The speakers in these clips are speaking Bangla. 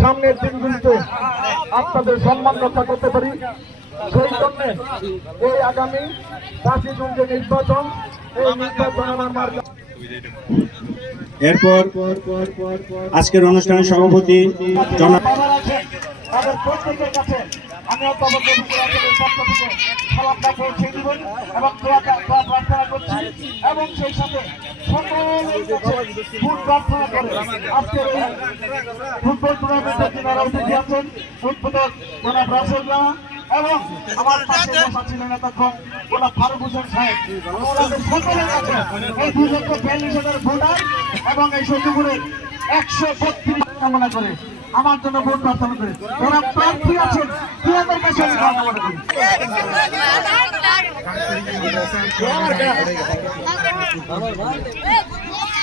সামনের দিনগুলিতে আপনাদের সম্মান রক্ষা করতে পারি। সেই জন্য এই আগামী পাঁচই জুন যে নির্বাচন এই নির্বাচন আমার মার্কা এরপর আজকের অনুষ্ঠানের সভাপতি জনাব এবং সেই সাথে প্রার্থনা আজকের এই ফুটবল আছেন। উদ্বোধক জনাব এবং আমার পাশে বসা ছিলেন এতক্ষণ জনাব ফারুক হোসেন সাহেব। ওনাদের সকলের কাছে এই দুই লক্ষ বিয়াল্লিশ হাজার ভোটার এবং এই সত্যপুরের একশো বত্রিশ কামনা করে আমার জন্য ভোট প্রার্থনা করে। ওরা প্রার্থী আছেন। তোমাদের কাছে আমি কামনা করি।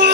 এই